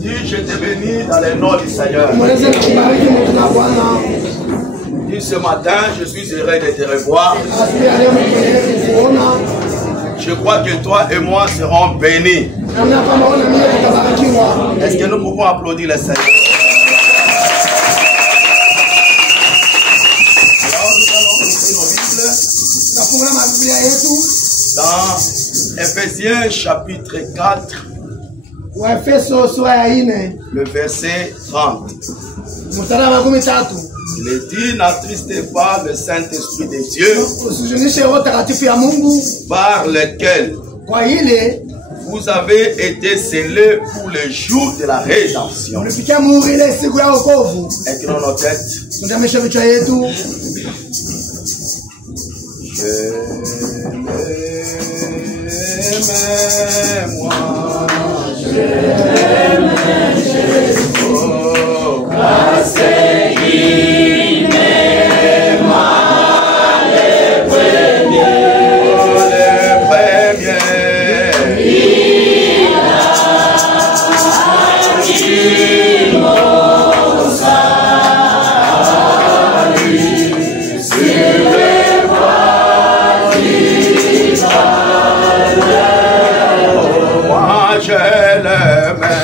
Dis, je te bénis dans le nom du Seigneur. Dis, ce matin, je suis heureux de te revoir. Je crois que toi et moi serons bénis. Est-ce que nous pouvons applaudir le Seigneur? Alors, nous allons ouvrir nos Bibles dans Ephésiens chapitre 4, le verset 30. Il est dit, n'attristez pas le Saint-Esprit de Dieu, par lequel vous avez été scellés pour le jour de la rédemption. Inclinons nos têtes. Je l'aime, Jésus, oh, parce qu'il m'aima le premier. Il a acquis mon salut sur le bois du Calvaire. Moi je l'aime.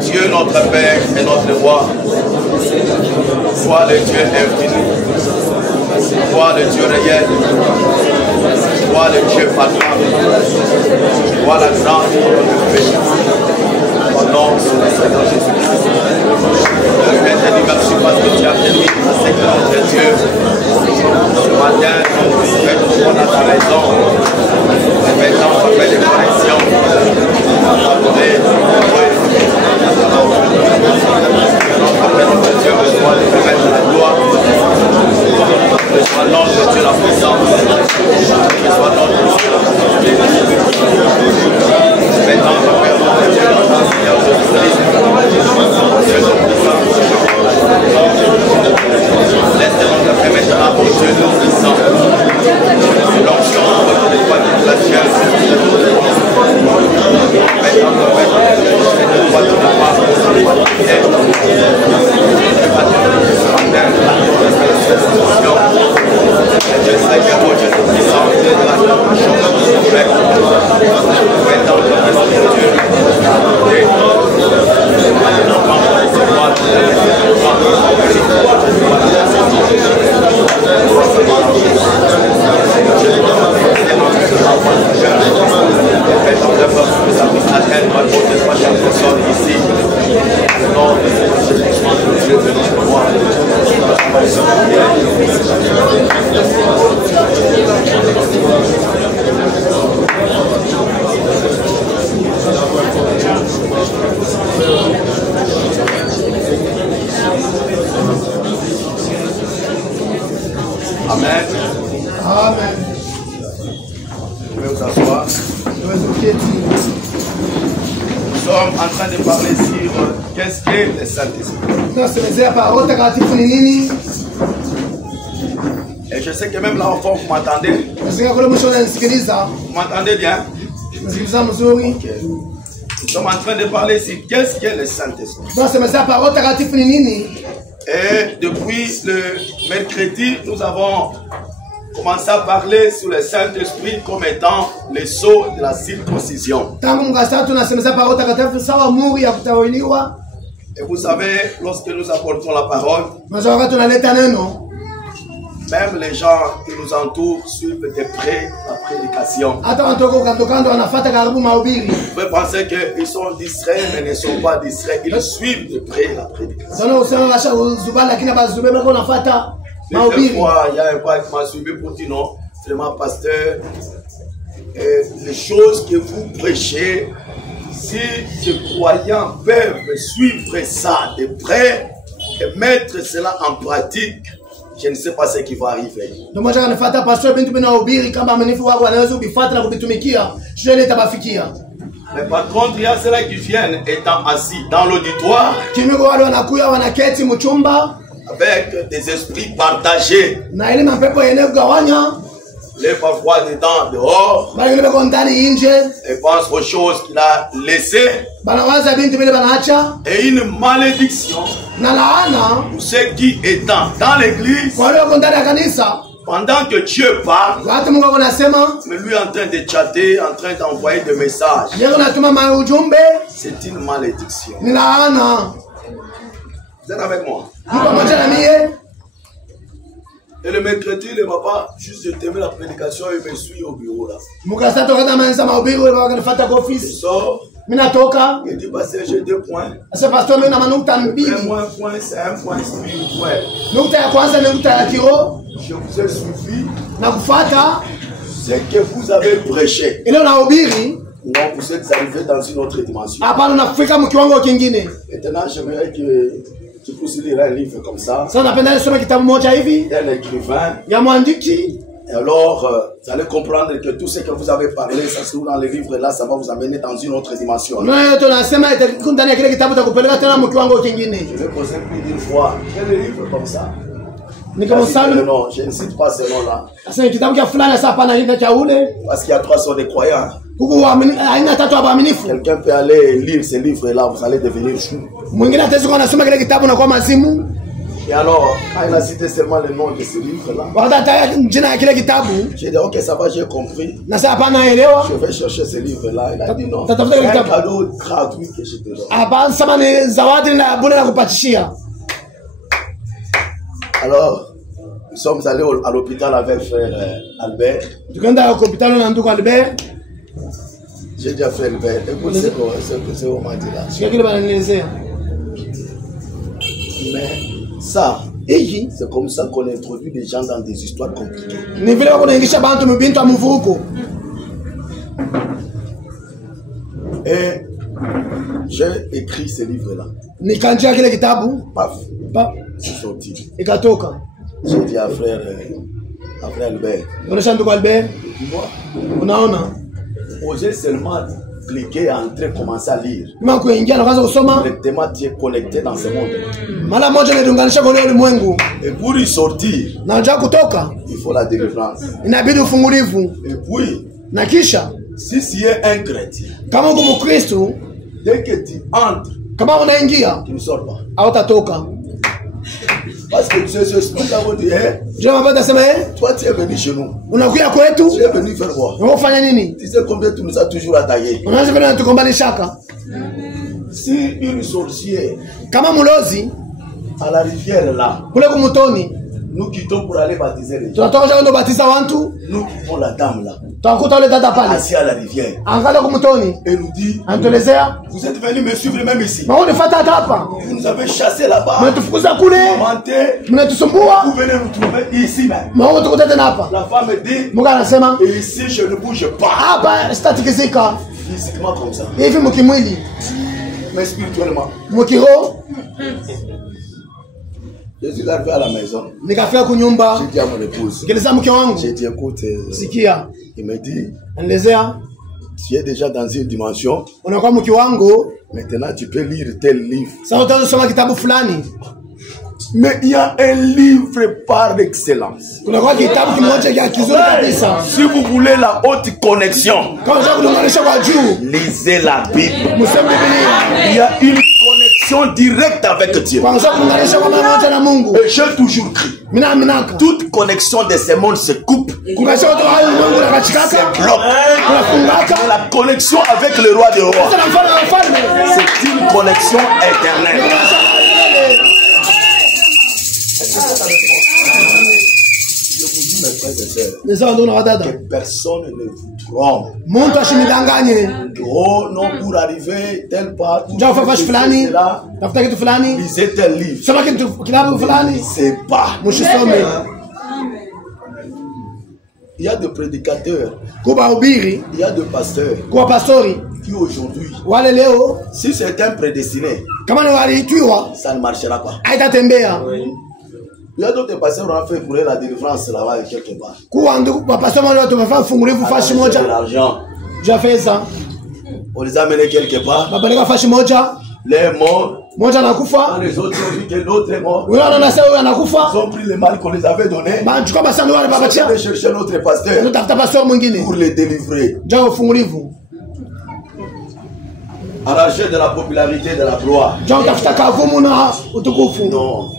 Dieu notre Père et notre Roi, sois le Dieu infini, sois le Dieu réel, sois le Dieu palpable, sois la grande couronne de paix. Au nom de le Seigneur Jésus-Christ. Je vais te dire merci parce que tu as permis à ce que notre Dieu, ce matin, nous souhaitons à ta raison. Maintenant, on fait des corrections. On va donner notre Dieu besoin de permettre la gloire. Que soit l'ange de Dieu la puissance. Que soit l'ange de Dieu la puissance. Maintenant, on va faire notre Dieu notre Seigneur Jésus-Christ. Dieu nous puissant. Laissez-nous te permettre à vos Dieu nous puissant. L'onction de toi de la chair. Amen. Amen. Je vais vous asseoir. Nous sommes en train de parler sur qu'est-ce qu'est le Saint-Esprit. Et je sais que même là au fond, vous m'entendez. Vous m'entendez bien? Okay. Nous sommes en train de parler ici. Qu'est-ce qu'est le Saint-Esprit? Et depuis le mercredi, nous avons commencé à parler sur le Saint-Esprit comme étant le sceau de la circoncision. Et vous savez, lorsque nous apportons la parole, même les gens qui nous entourent suivent de près la prédication. Vous pouvez penser qu'ils sont distraits, mais ils ne sont pas distraits. Ils suivent de près la prédication. Des fois, il y a un pas qui m'a suivi pour dire non, vraiment pasteur, les choses que vous prêchez, si les croyants peuvent suivre ça de près et mettre cela en pratique, je ne sais pas ce qui va arriver. Mais par contre, il y a ceux-là qui viennent étant assis dans l'auditoire avec des esprits partagés. Les parfois dedans, dehors, et pense aux choses qu'il a laissées. Et une malédiction pour ceux qui étant dans l'église, pendant que Dieu parle, mais lui en train de chatter, en train d'envoyer des messages. C'est une malédiction. Vous êtes avec moi? Et le mercredi, le papa, juste de terminer la prédication, il me suit au bureau là. Il sort. Il dit, pasteur, j'ai 2 points. Le premier point, c'est un point spirituel. Je vous ai suivi. C'est que vous avez prêché. Non, vous êtes arrivé dans une autre dimension. Maintenant, j'aimerais que tu puisses lire un livre comme ça. Un écrivain. Et alors, vous allez comprendre que tout ce que vous avez parlé, ça se trouve dans les livres là, ça va vous amener dans une autre dimension. Je vais poser plus d'une fois. Quel livre comme ça? Non, je ne cite pas ce nom-là. Parce qu'il y a 3 sortes de croyants. Quelqu'un peut aller lire ce livre-là, vous allez devenir fou. Et alors, quand il a cité seulement le nom de ce livre-là, j'ai dit, ok, ça va, j'ai compris. Je vais chercher ce livre-là. Il a dit non. C'est un cadeau gratuit que je te donne. Alors, nous sommes allés à l'hôpital avec frère Albert. J'ai dit à frère Albert, écoute ce qu'on m'a dit là. Mais ça, c'est comme ça qu'on introduit les gens dans des histoires compliquées. Et j'ai écrit ce livre-là. Paf, c'est sorti. J'ai dit à frère Albert, dis-moi, osez seulement cliquer, entrer, commencer à lire. Directement, tu es connecté dans ce monde. Et pour y sortir, il faut la délivrance. Et puis, si tu es un chrétien, dès que tu entres, tu ne sors pas. Parce que tu es ce esprit qui va dire, toi tu es venu chez nous. Tu es venu faire quoi? Tu sais combien tu nous as toujours attaqué. Si une sorcière à la rivière là, nous quittons pour aller baptiser les gens. Nous quittons la dame là, assis à la rivière. Et nous dit, vous êtes venus me suivre même ici. Vous nous avez chassé là-bas. Vous mentez. Vous venez nous trouver ici même. La femme dit, et ici je ne bouge pas. Physiquement comme ça. Mais spirituellement. Je suis arrivé à la maison. J'ai dit à mon épouse. J'ai dit, écoute, il me dit, tu es déjà dans une dimension. Maintenant tu peux lire tel livre. Mais il y a un livre par excellence. Si vous voulez la haute connexion, lisez la Bible. Il y a une connexion directe avec Dieu. Et j'ai toujours cru. Toute connexion de ce monde se coupe, se bloque. Mais la connexion avec le roi des rois, c'est une connexion éternelle. Que personne ne vous trompe. Oh non, pour arriver tel part, lisez tel livre. C'est pas. Il y a des prédicateurs, il y a des pasteurs qui aujourd'hui, si c'est un prédestiné, ça ne marchera pas. Il y a d'autres pasteurs qui ont fait pour la délivrance là-bas quelque part. L'argent. On les a amenés quelque part. Les morts. Quand les autres ont vu que l'autre est mort, ils ont pris le mal qu'on les avait donné. Ils ont cherché notre pasteur pour les délivrer. Arracher de la popularité, de la gloire. Non.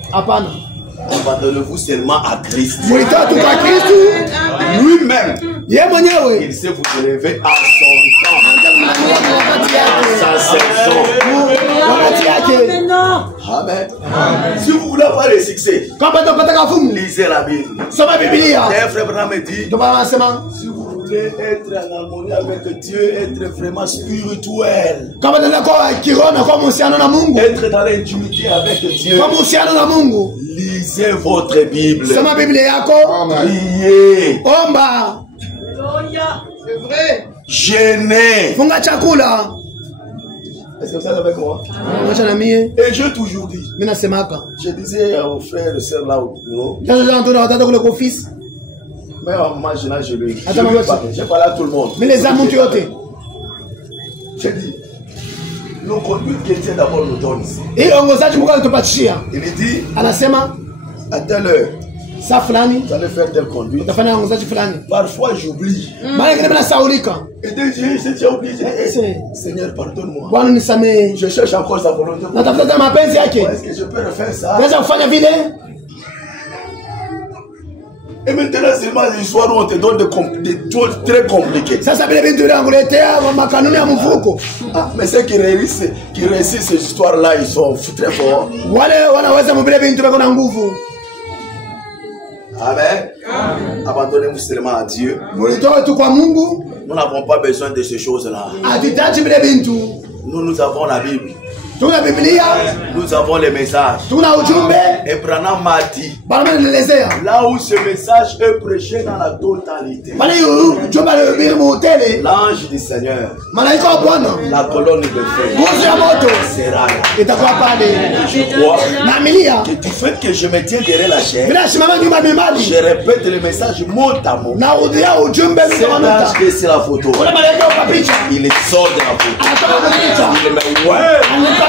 Abandonnez-vous seulement à Christ. Lui-même, il sait vous élever à son temps, à sa saison. Amen. Si vous voulez avoir le succès, lisez la Bible. Un frère Branham me dit, si vous voulez être en harmonie avec Dieu, être vraiment spirituel, être dans l'intimité avec Dieu, lisez votre Bible. Priez. C'est vrai. Jeûnez. Est-ce que vous êtes avec moi? Et j'ai toujours dit. Je disais aux frères et sœurs là au bureau. Mais en imaginant, je parle à tout le monde. Mais les amours, tu as été. J'ai dit. Nos conduites chrétiennes d'abord nous donnent ici. Il dit. À telle heure. Vous allez faire telle conduite. Parfois j'oublie. Et dès que j'ai oublié, Seigneur, pardonne-moi. Je cherche encore sa volonté. Est-ce que je peux refaire ça? Et maintenant, c'est ma histoire où on te donne des choses très compliquées. Ah, mais ceux qui réussissent ces histoires-là, ils sont très forts. Amen. Abandonnez-vous seulement à Dieu. Nous n'avons pas besoin de ces choses-là. Nous avons la Bible. Nous avons les messages. Et Branham m'a dit, là où ce message est prêché dans la totalité, l'ange du Seigneur, la colonne de feu sera là. Je crois que du fait que je me tiens derrière la chair, je répète le message mot à mot. C'est l'ange qui est sur la photo. Il sort de la photo. Il me voit. Et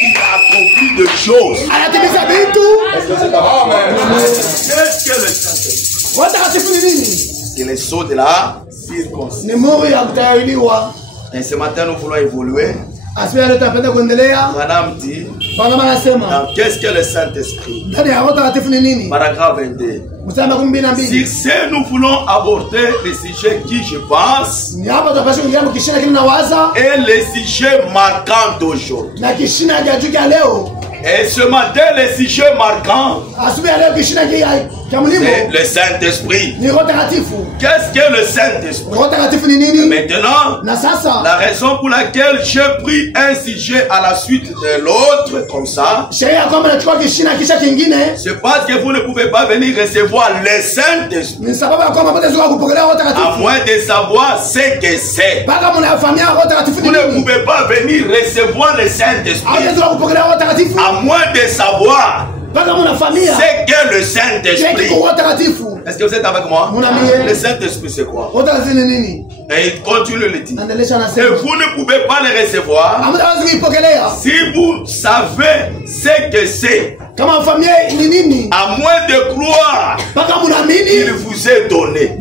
il a accompli de choses. Est-ce que c'est d'accord? Qu'est-ce que le Saint-Esprit? Il est saut de la circonstance. Et ce matin, nous voulons évoluer. Madame dit, qu'est-ce que le Saint-Esprit? Paragraphe 22. Si nous voulons aborder les sujets qui, je pense, est le sujet marquant d'aujourd'hui. Et ce matin, le sujet marquant, c'est le Saint-Esprit. Qu'est-ce que le Saint-Esprit? Maintenant, la raison pour laquelle j'ai pris un sujet à la suite de l'autre, comme ça, c'est parce que vous ne pouvez pas venir recevoir le Saint-Esprit à moins de savoir ce que c'est. Vous ne pouvez pas venir recevoir le Saint-Esprit à moins de savoir C'est que le Saint-Esprit. Est-ce que vous êtes avec moi? Le Saint-Esprit, c'est quoi? Et il continue le dire. Et vous ne pouvez pas le recevoir si vous savez ce que c'est. À moins de croire qu'il vous est donné.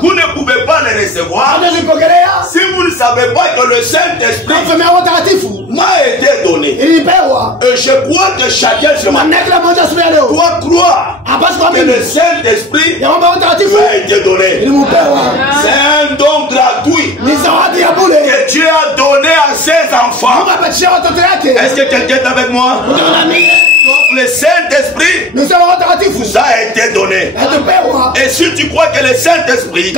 Vous ne pouvez pas le recevoir si vous ne savez pas que le Saint-Esprit m'a été donné. Et je crois que chacun se doit croire que le Saint-Esprit m'a été donné. C'est un don gratuit que Dieu a donné à ses enfants. Est-ce que quelqu'un est avec moi? Donc le Saint-Esprit vous a été donné. Et si tu crois que le Saint-Esprit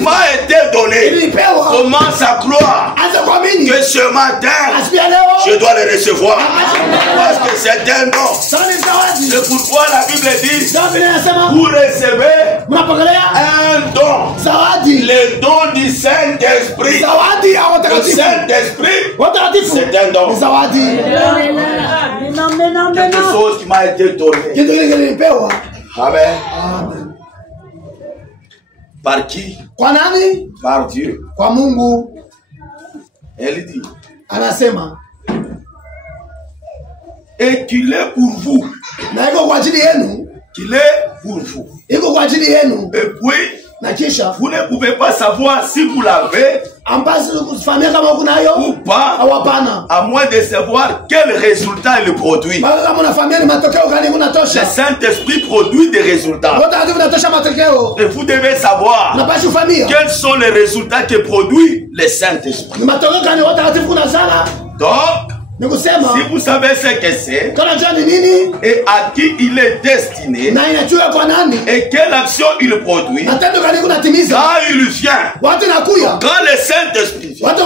m'a été donné, commence à croire que ce matin je dois le recevoir. Parce que c'est un don. C'est pourquoi la Bible dit vous recevez un don. Le don du Saint-Esprit. Le Saint-Esprit, c'est un don. Quelque chose qui m'a été donné. Amen. Par qui? Par Dieu. Elle dit. Et qu'il est pour vous. Qu'il est pour vous. Et puis, vous ne pouvez pas savoir si vous l'avez ou pas, à moins de savoir quel résultat il produit. Le Saint-Esprit produit des résultats. Et vous devez savoir quels sont les résultats que produit le Saint-Esprit. Donc, si vous savez ce que c'est et à qui il est destiné et quelle action il produit, quand il vient, quand le Saint-Esprit vient,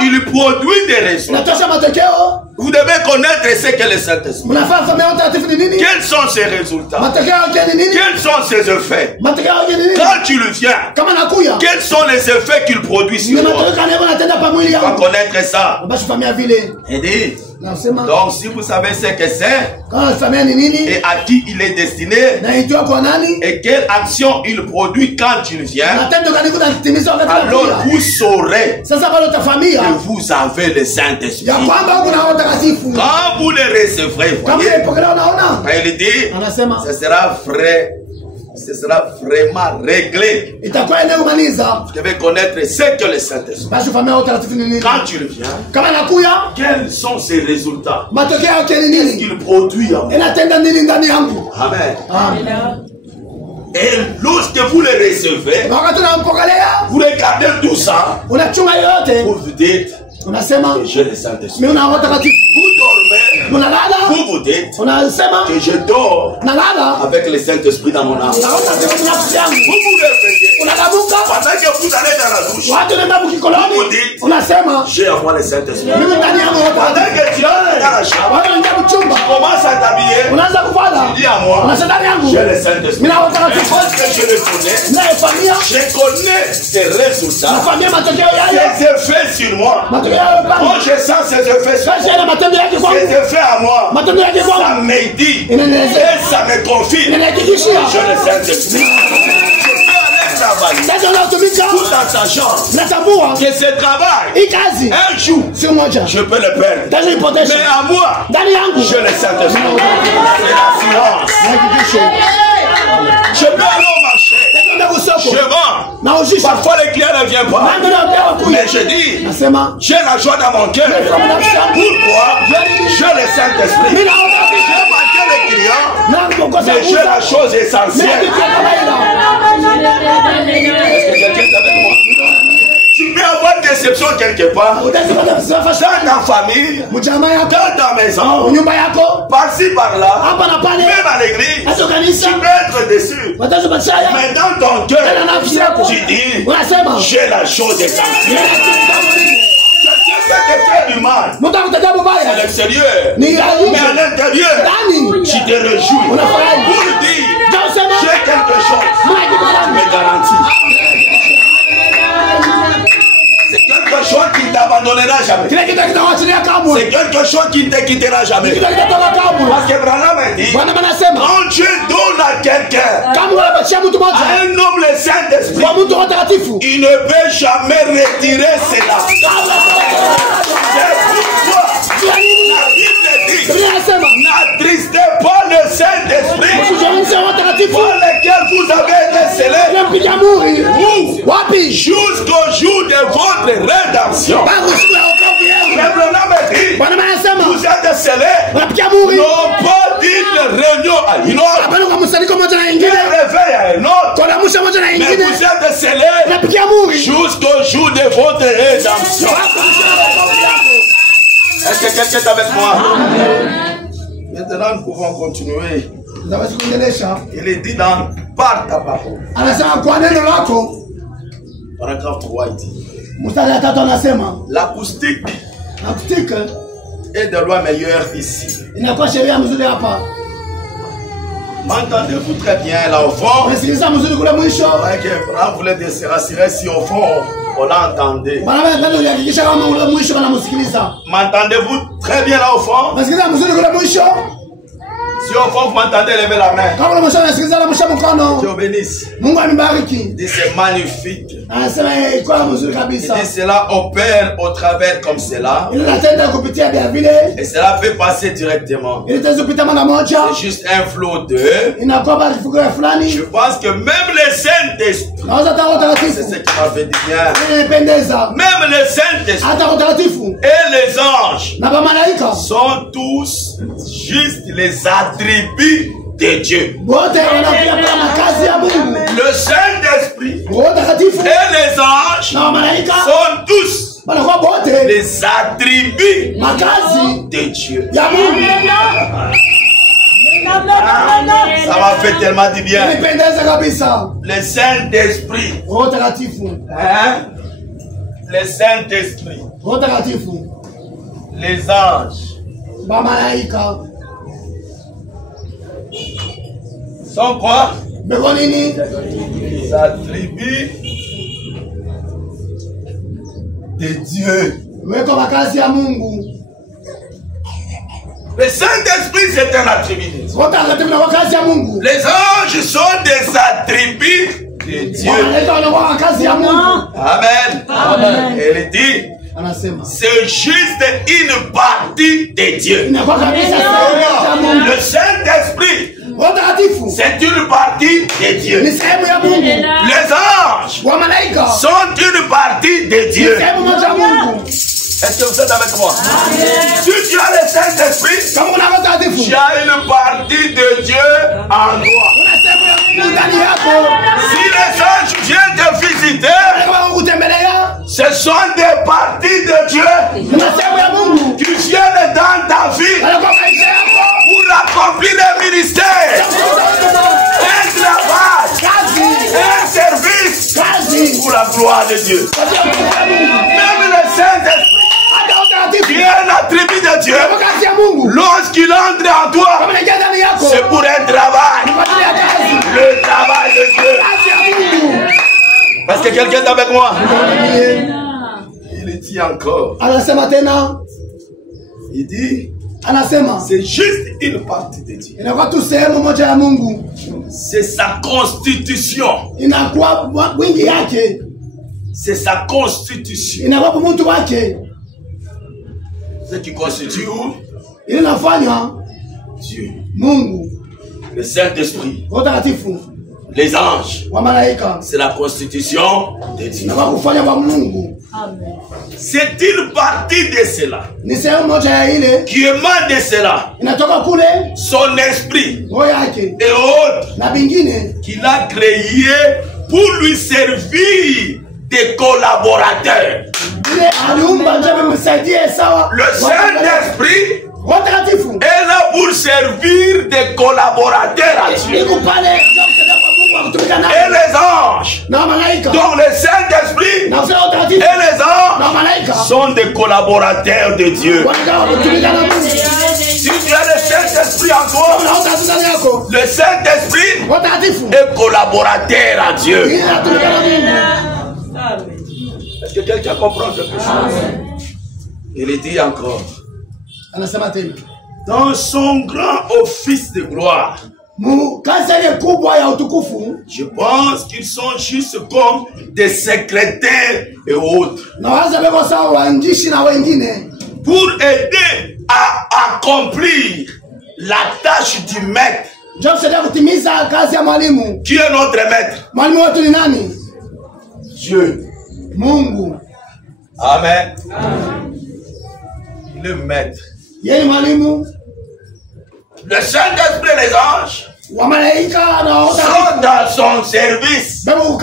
il produit des résultats. Vous devez connaître ce qu'est le Saint-Esprit. Quels sont ses résultats? Quels sont ses effets? Quand tu le viens, quels sont les effets qu'il produit sur toi? Tu vas connaître ça. Et dit, donc si vous savez ce que c'est et à qui il est destiné et quelle action il produit quand il vient, alors vous saurez que vous avez le Saint-Esprit. Quand vous le recevrez, voyez, il dit, ce sera vrai. Ce sera vraiment réglé. Vous devez connaître ce que le Saint-Esprit. Quand tu le viens, quels sont ses résultats? Qu'est-ce qu'il produit en vous? Amen. Et lorsque vous le recevez, vous regardez tout ça, vous vous dites que j'ai le Saint-Esprit. Vous dormez, vous dites que je dors avec le Saint-Esprit dans mon âme. Vous vous réveillez, pendant que vous allez dans la douche, vous vous dites j'ai à moi le Saint-Esprit. Pendant que tu es dans la chambre, tu commences à t'habiller, tu dis à moi j'ai le Saint-Esprit. Parce que je le connais, je connais ses résultats, ses effets sur moi. Quand je sens ses effets sur moi, ses effets à moi, ça me dit et ça me confirme que je le Saint-Esprit. Tout en sachant que ce travail, un jour, je peux le perdre. Mais à moi, je le Saint-Esprit. C'est l'assurance. Je peux aller au marché. Je vends. Parfois les clients ne viennent pas. Mais je dis, j'ai la joie dans mon cœur. Pourquoi? J'ai le Saint-Esprit. J'ai manqué les clients, mais j'ai la chose essentielle. Est-ce que quelqu'un est avec moi? Tu peux avoir une déception quelque part. Dans ta famille, dans ta maison, par-ci par-là, même à l'église, tu peux être déçu. Mais dans ton cœur, tu dis, j'ai la chose essentielle. Quelqu'un peut te faire du mal à l'extérieur, mais à l'intérieur, tu te réjouis pour dire, j'ai quelque chose qui me garantit. C'est quelque chose qui ne t'abandonnera jamais. jamais. C'est quelque chose qui ne te quittera jamais. Parce que Branham a dit, quand Dieu donne à quelqu'un, à un homme le Saint-Esprit, il ne peut jamais retirer cela. C'est pourquoi la Bible dit, n'attristez pas le Saint-Esprit par lequel vous avez été scellés jusqu'au jour de votre rédemption. Vous êtes scellés non pas d'une réunion à une autre, d'un réveil à un autre, mais vous êtes scellés jusqu'au jour de votre rédemption. Est-ce que quelqu'un est avec moi? Maintenant, nous pouvons continuer. Il est dit dans Par ta parole. Paragraphe 3, il dit l'acoustique est de loin meilleure ici. M'entendez-vous très bien là au fond? Vous voulez se rassurer si au fond on l'entendait. M'entendez-vous très bien là au fond? Si au fond vous m'entendez, levez la main. Dieu bénisse. Il dit c'est magnifique. Il dit cela opère au travers comme cela. Et cela peut passer directement. C'est juste un flot de. Je pense que même le Saint-Esprit, c'est ce qui m'avait dit bien. Même le Saint-Esprit et les anges sont tous juste les attributs de Dieu. Le Saint-Esprit et les anges sont tous les attributs de Dieu. Ça m'a fait tellement du bien. Le Saint-Esprit, le Saint-Esprit, les anges sont quoi? Les attributs de Dieu. Le Saint-Esprit, c'est un attribut de Dieu. Les anges sont des attributs de Dieu. Amen. Elle dit, c'est juste une partie de Dieu. Le Saint-Esprit, c'est une partie de Dieu. Les anges sont une partie de Dieu. Est-ce que vous êtes avec moi? Si tu as le Saint-Esprit, tu as une partie de Dieu en toi. Si les anges viennent te visiter, ce sont des parties de Dieu qui viennent dans ta vie pour accomplir le ministère, un travail, un service pour la gloire de Dieu. Même le Saint-Esprit, qui est un attribut de Dieu, lorsqu'il entre en toi, c'est pour un travail, le travail de Dieu. Parce que quelqu'un est avec moi. Il dit encore. Il dit, c'est juste une partie de Dieu. C'est sa constitution. C'est sa constitution. Ce qui constitue Dieu. Le Saint-Esprit. Les anges. C'est la constitution de Dieu. C'est une partie de cela qui émane de cela. Son esprit et autres qu'il a créé pour lui servir des collaborateurs. Le Saint-Esprit est là pour servir des collaborateurs à Dieu. Et les anges, donc le Saint-Esprit et les anges sont des collaborateurs de Dieu. Si tu as le Saint-Esprit en toi, le Saint-Esprit est collaborateur à Dieu. Est-ce que quelqu'un comprend quelque chose? Il dit encore. Dans son grand office de gloire. Je pense qu'ils sont juste comme des secrétaires et autres. Pour aider à accomplir la tâche du maître. Qui est notre maître? Dieu. Amen. Le maître. Le Saint-Esprit et les anges sont dans son service, sont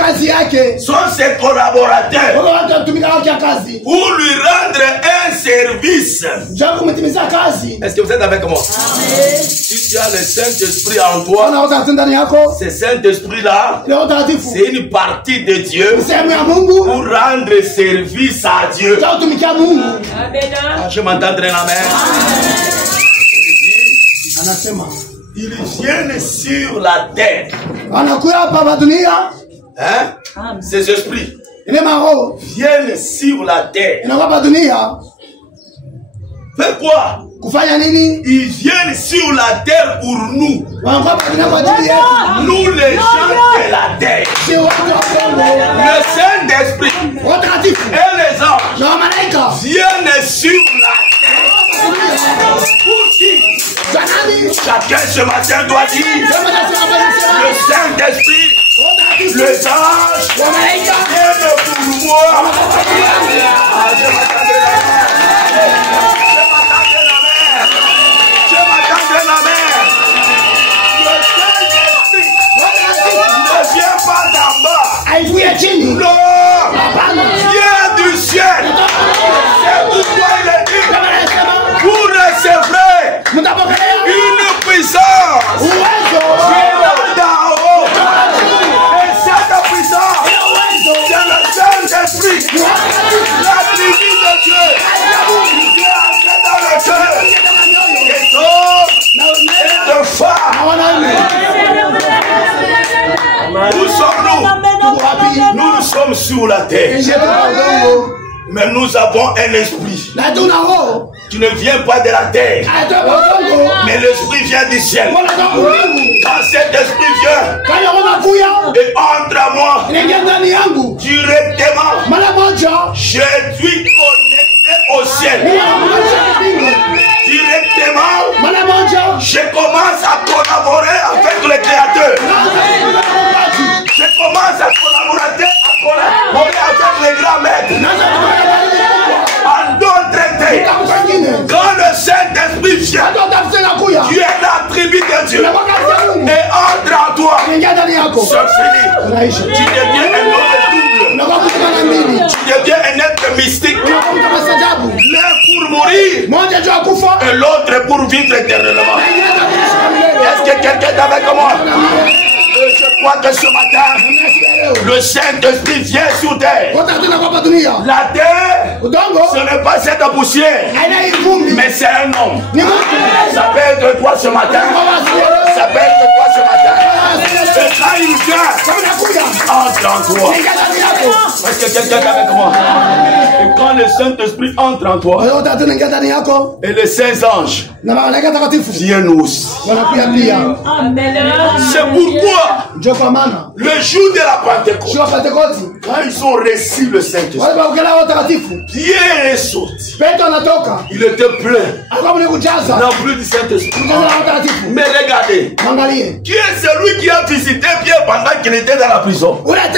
ses collaborateurs pour lui rendre un service. Est-ce que vous êtes avec moi? Si tu as le Saint-Esprit en toi, ce Saint-Esprit-là, c'est une partie de Dieu pour rendre service à Dieu. Je m'entendrai la main. Ils viennent sur la terre. Hein? Ces esprits viennent sur la terre. Fais quoi? Ils viennent sur la terre pour nous. Nous les gens de la terre. Le Saint-Esprit et les anges viennent sur la terre. Pour qui? Chacun ce matin doit dire le Saint-Esprit, les anges viennent pour moi. Je m'attendais la mer. Le Saint-Esprit ne vient pas d'en bas. Non, vient du ciel. C'est pourquoi il est dit pour recevoir une puissance venant d'en haut. Et cette puissance, c'est le Saint-Esprit, la Trinité de Dieu, qui est entré dans le cœur des hommes et de femmes. Où sommes-nous? Nous sommes sur la terre. Mais nous avons un esprit qui ne vient pas de la terre, mais l'esprit vient du ciel. Quand cet esprit vient et entre à moi directement, je suis connecté au ciel. Directement, je commence à collaborer avec le Créateur. Je commence à collaborer avec les grands maîtres. En d'autres termes, quand le Saint-Esprit vient, tu es la tribu de Dieu. Et entre en toi, c'est fini. Tu deviens un homme double. Tu deviens un être mystique. L'un pour mourir et l'autre pour vivre éternellement. Est-ce que quelqu'un est avec moi? Je crois que ce matin, le Saint-Esprit vient sur terre. La terre, ce n'est pas cette poussière, mais c'est un homme. Ça peut être toi ce matin. Ça peut être toi ce matin. Et quand il vient, entre en toi. Est-ce que quelqu'un est avec moi? Et quand le Saint-Esprit entre en toi, et les saints anges viennent nous aussi. C'est pourquoi le jour de la Pentecôte, quand ils ont reçu le Saint-Esprit, Pierre est sorti. Il était plein. Non plus du Saint-Esprit. Mais regardez, qui est celui qui a visité Pierre pendant qu'il était dans la prison? Pour libérer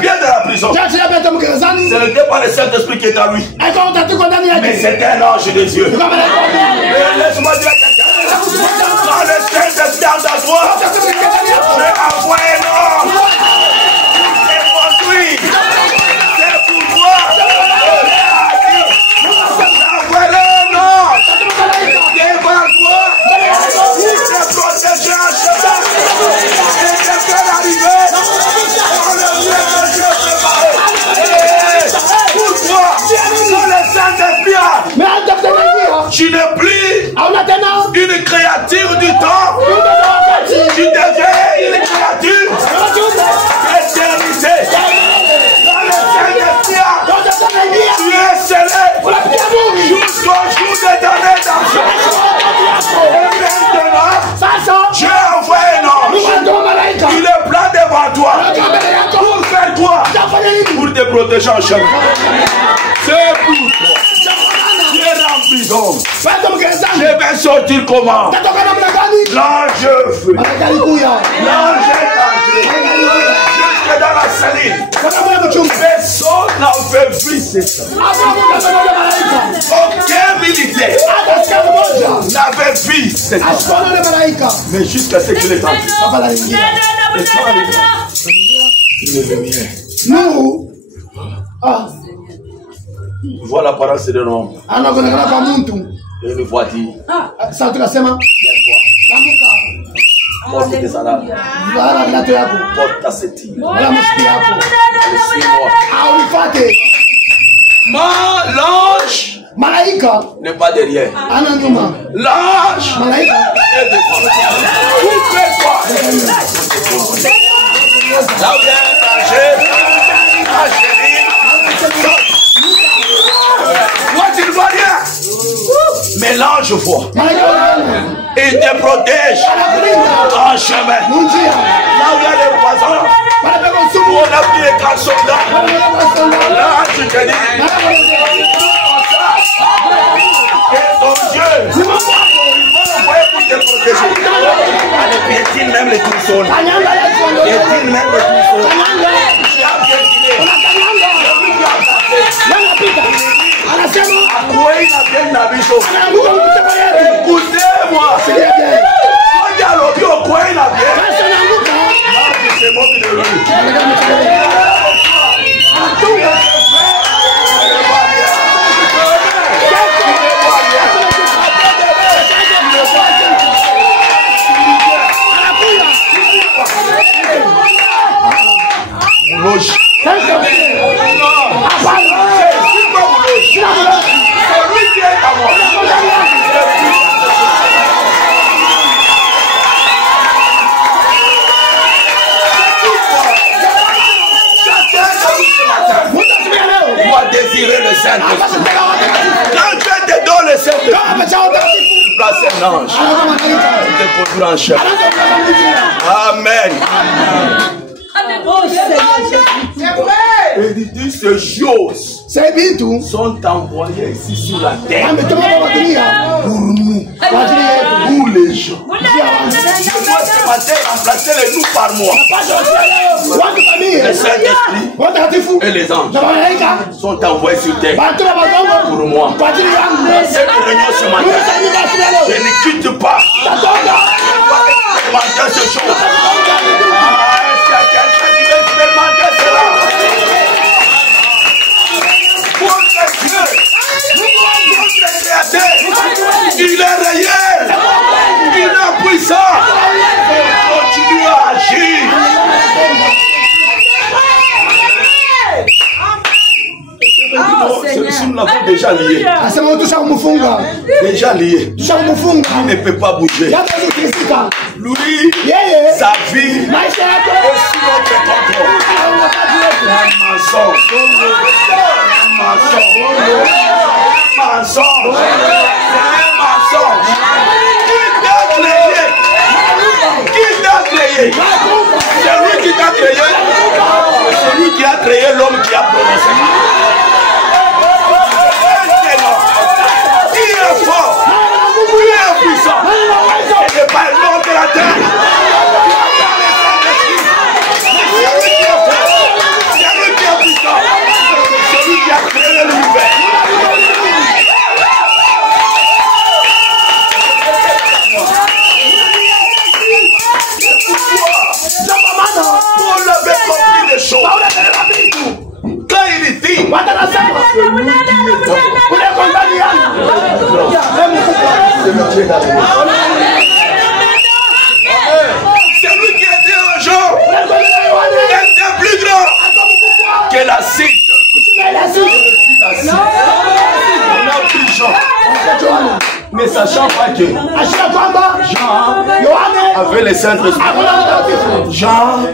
Pierre de la prison, ce n'était pas le Saint-Esprit qui est en lui, mais c'était un ange de Dieu. Laisse-moi dire quelqu'un. Quand le Saint-Esprit est en toi, je envoie un ange. C'est pour lui. C'est pour toi. J'envoie un ange devant toi. Il te protège en chemin. Et te fait arriver dans le lieu que Dieu préparé. Pour toi, quand le Saint-Esprit, tu n'es plus une créature du temps. Tu deviens une créature pour te protéger en chemin. C'est pour toi. Tu es rempli d'hommes. Je vais sortir comment? L'ange feu. L'ange est entré. Jusque dans la saline. Personne n'avait vu ça. Aucun militaire n'avait vu ça. Mais jusqu'à ce que je l'ai entendu. Nous, voilà l'apparence de l'homme. Et une voiture. Porte tes salades. Porte ta sétille. L'ange n'est pas derrière. L'ange est devant. Vous faites quoi? Là où il y a un danger, toi tu ne vois rien. Mais l'ange voit. Il te protège en chemin. Là où il y a des poisons, où on a pris les 4 soldats, là tu te dis, et ton Dieu, pour te protéger. Allez, piétine même les troussons. Piétine même les troussons. Tu as piétiné. Écoutez-moi. C'est moi qui le dis. Désirer le Saint-Esprit. Quand Dieu te donne le Saint-Esprit, tu places un ange. Tu te conduis en chemin. Amen. Et il dit ces choses sont envoyées ici sur la terre pour nous, pour les gens. Je dois ce matin remplacer les nous par moi. Le Saint-Esprit et les anges sont envoyés sur terre pour moi. Cette réunion ce matin, je ne quitte pas. Je dois expérimenter ces choses. Est-ce qu'il y a quelqu'un qui veut expérimenter cela? Votre Dieu, votre Créateur, il est réel, il est puissant. Continue à agir. Si nous l'avons déjà lié, il ne peut pas bouger. Lui, sa vie est sur notre contrôle. Un mensonge. Qui t'a créé? C'est lui qui t'a créé. C'est lui qui a créé l'homme qui a prononcé. Il est fort. Il est puissant. Il n'est pas l'homme de la terre. C'est lui qui est fort. C'est lui qui est puissant. C'est lui qui a créé l'univers. Paul avait compris les choses. Quand il dit, c'est lui qui était un jour, était plus grand que la cite. On a pris Jean, mais sachant pas que Jean avait le Saint-Esprit. Jean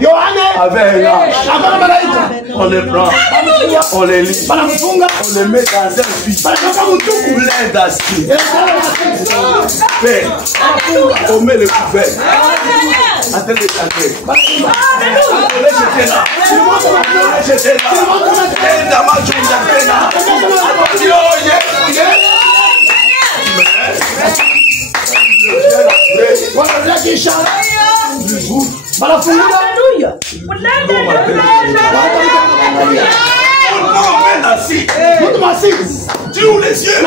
avait un ange. On le prend. On les lit. On les met dans un vide. Plein d'acide. Père, on met le couvert. Attends de chanter. On les jeter là. On les jeter là. Et dans ma journée, là. Tu ouvres les yeux.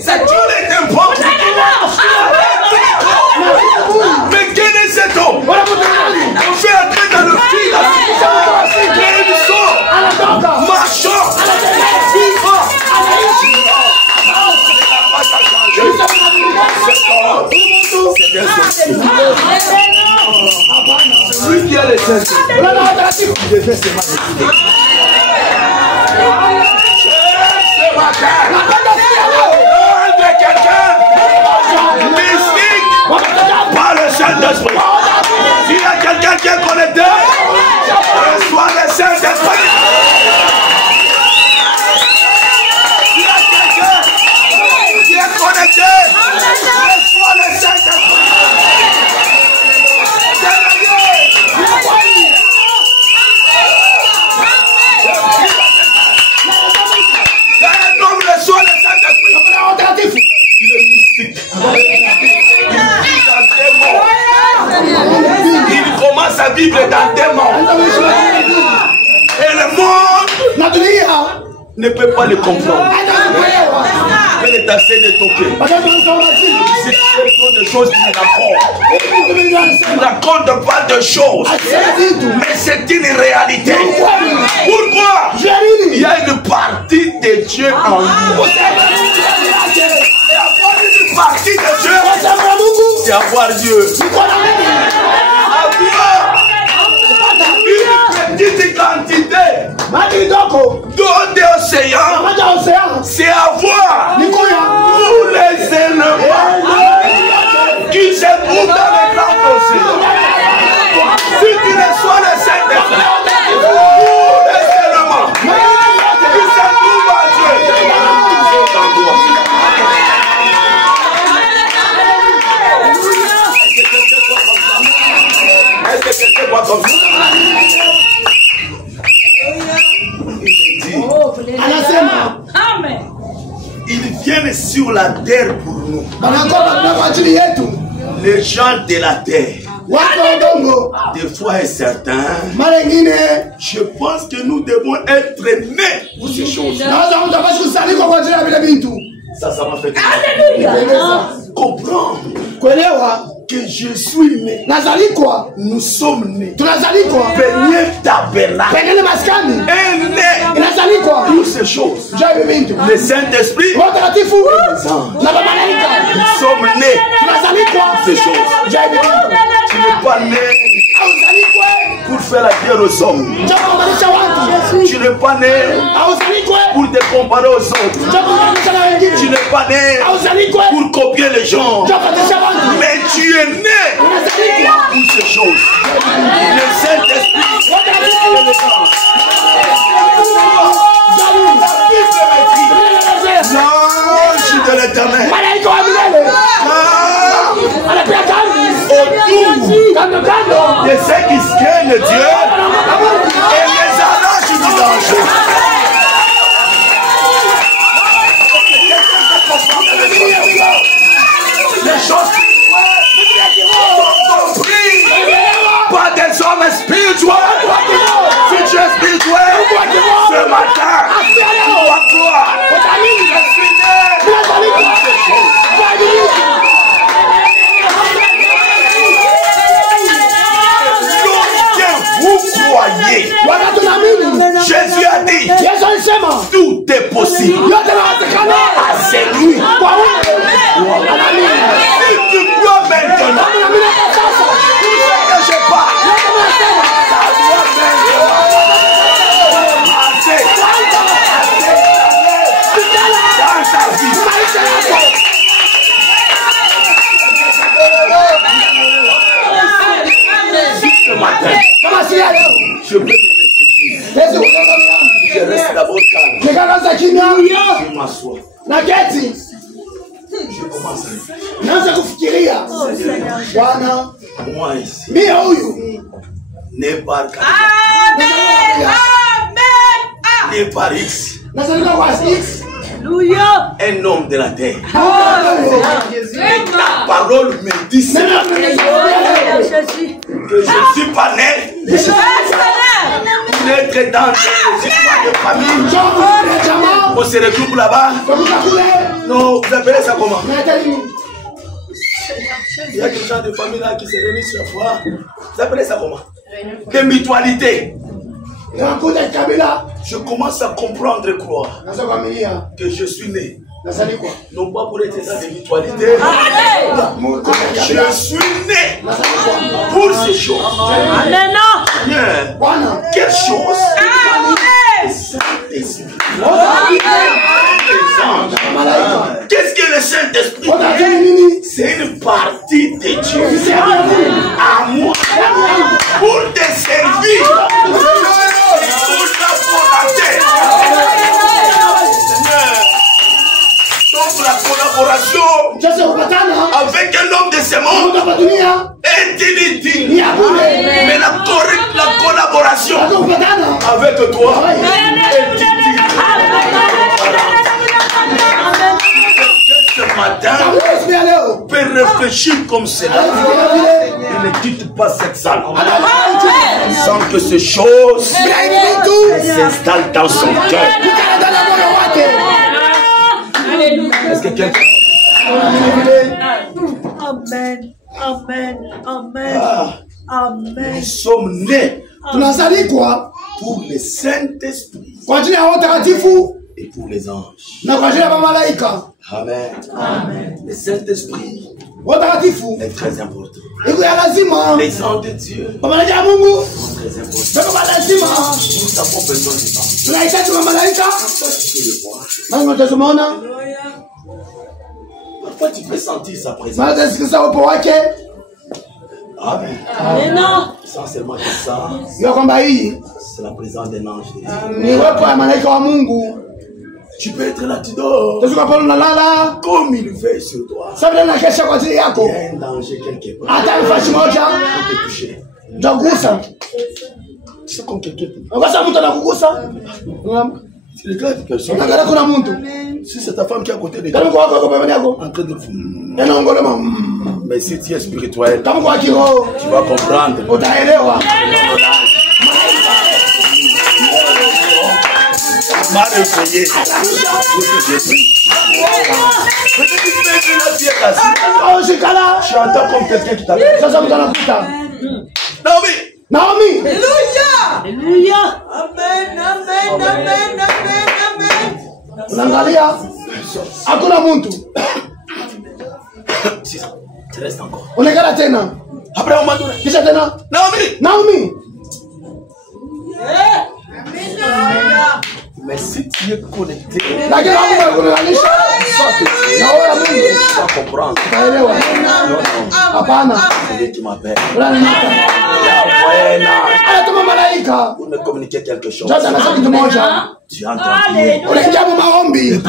C'est tous les tempos. Mais quel est cet homme? On fait entrer dans le fil. Il sort. Marchant. Vivant. Celui qui a les sens, il devait se manifester. Ce matin, de quelqu'un mystique par le Saint-Esprit. S'il y a quelqu'un qui est connecté, reçoit le Saint-Esprit. S'il y a quelqu'un qui est connecté, reçoit le Saint-Esprit. Il commence à vivre dans des mondes. Et le monde ne peut pas le comprendre. Elle est assez détoquée. C'est des choses qui racontent. Il raconte pas de choses. Mais c'est une réalité. Pourquoi? Il y a une partie de Dieu en lui. Une partie de Dieu, c'est avoir Dieu. Avoir une petite quantité d'eau d'océan, c'est avoir tous les éléments qui se trouvent dans les grands océans. Si tu reçois le Saint-Esprit, tous les éléments qui se trouvent en Dieu sont en toi. Comme ça. Ils viennent sur la terre pour nous. Les gens de la terre. Des fois et certains, je pense que nous devons être nés pour ces choses. Ça m'a fait comprendre que je suis né. Nous sommes nés. Béni tabernacle. Et né. Toutes ces choses. Le Saint-Esprit. Nous sommes nés. Ces choses. Tu n'es pas né pour faire la guerre aux hommes. Tu n'es pas né pour te comparer aux autres. Tu n'es pas né pour copier les gens. Mais tu es né pour ces choses. Le Saint-Esprit. L'ange de l'Éternel. Autour de ceux qui craignent Dieu et les arraches du danger. Les choses sont comprises par des hommes spirituels. Si tu es spirituel, ce matin, toi, je suis né. Vous croyez? Jésus a dit tout est possible à celui. Si tu crois maintenant, que je parle, ça doit dans ta vie. Ce matin, je peux te laisser. Je kimya. Je m'assois. Na keti. Je commence à Naanza kufikiria. Bwana, moi ici. mimi huyu. Né par Amen. Amen. né par X. Nazalika kwa X. Alléluia. Un homme de la terre. Jésus. Et ta parole me dit cela. Jésus. Que je ne suis pas né. Naître dans des histoires de famille. On se regroupe là-bas. Non, vous appelez ça comment? Il y a des gens de famille là qui se réunissent chaque fois. Vous appelez ça comment? Des mutualités. Je commence à comprendre et croire que je suis né. Non pas pour être dans des mutualités. Je suis né pour ces choses. Amen. Quelle chose? Qu'est-ce que le Saint-Esprit? C'est une partie de Dieu. À moi. Pour te servir. Pour la volonté. Donc la collaboration avec un homme de ce monde est inutile. Mais la collaboration avec toi est utile. Ce matin, peut réfléchir comme cela. Il ne quitte pas cette salle sans que ces choses s'installent dans son cœur. Est-ce que quelqu'un... Amen. Amen. Amen. Amen. Nous sommes nés pour le Saint-Esprit et pour les anges. Amen. Amen. Le Saint-Esprit est très important. Les anges de Dieu sont très importants. Nous avons besoin des anges. Parfois tu peux sentir sa présence. Amen. Amen. Sans seulement que ça, c'est la présence d'un ange de Dieu. Tu peux être là, tu dors. Comme il veille sur toi. Il y a un danger quelque part. Il peut te toucher. Tu sais comme quelqu'un. Tu regardes personne. Si c'est ta femme qui est à côté de toi, en train de fou. Mais si tu es spirituel, tu vas comprendre. M'a réveillé pour que je prie. Je entends comme quelqu'un qui t'appelle. Naomi. Alléluia. Alléluia. Amen. Amen. Amen. Amen. Amen. Unaangalia hakuna mtu. Tu restes encore. Unaangalia tena. Après on m'a donné. Kisha tena. Naomi. Mais si tu es connecté, Lakini Mungu anakuunganisha. Na wewe Mungu tu vas comprendre. utaelewa. Hapana. C'est lui qui m'appelle. Anatuma malaika. Pour me communiquer quelque chose. Sasa anasema kitu moja. Tu entends. Unaingia maombi.